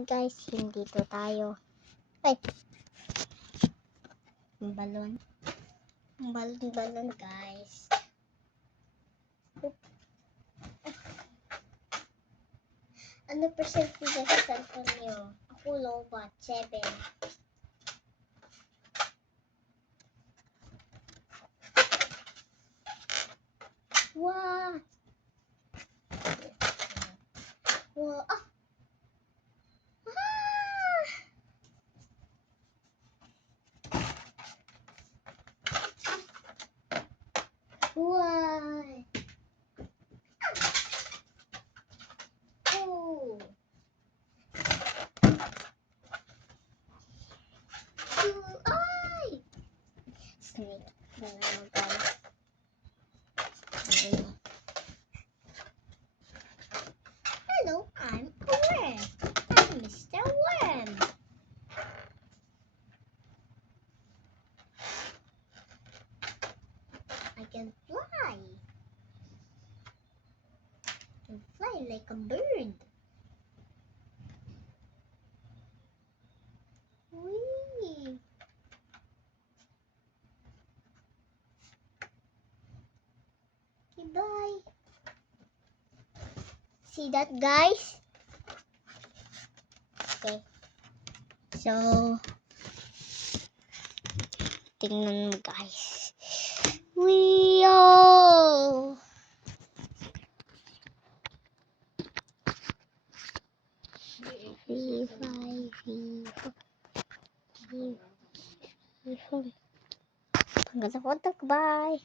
Hi guys, hindi to tayo. Ay! Ang balon. Ang balon guys. Ano percent na sa cellphone nyo? Ako low bat, 7. Wow! Wow! Ah! Why? Oh. Ay! Snake. Hello, I'm a worm. I'm Mr. Worm. I can fly. I can fly like a bird. Whee! Okay, bye. See that, guys? Okay. So, tingnan mo, guys. Wee-oh! Hanggang sa kontak. Bye!